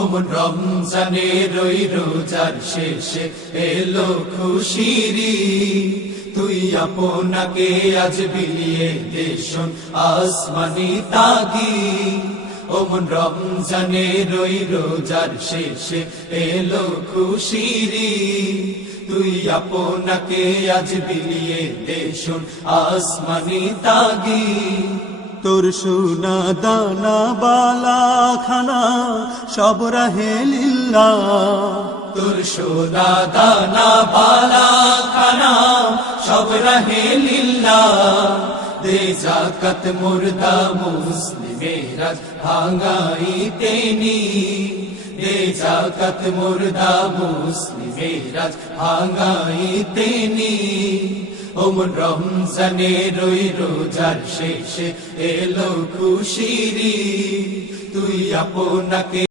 ওমন রমজানের ওই রোজার শেষে এলো খুশিরি, তুই আপনাকে আজ বিলিয়ে দেশন আসমানি তাগি। ওমন রমজানের ওই রোজার শেষে এলো খুশিরি, তুই আপনাকে আজ বিলিয়ে দেশন আসমানি তাগি। তোর সোনা দানা বালা খানা সব রাহে লিল্লাহ, তোর সোনা দানা বালা খানা সব রাহে লিল্লাহ। দে জাকাত মুর্দা মুসলিমেরা ভাঙাইতে নি, দে জাকাত মুর্দা মুসলিমেরা ভাঙাইতে নি। ওমন রমজানের ওই রোজার শেষে এলো খুশিরি, তুই আপনাকে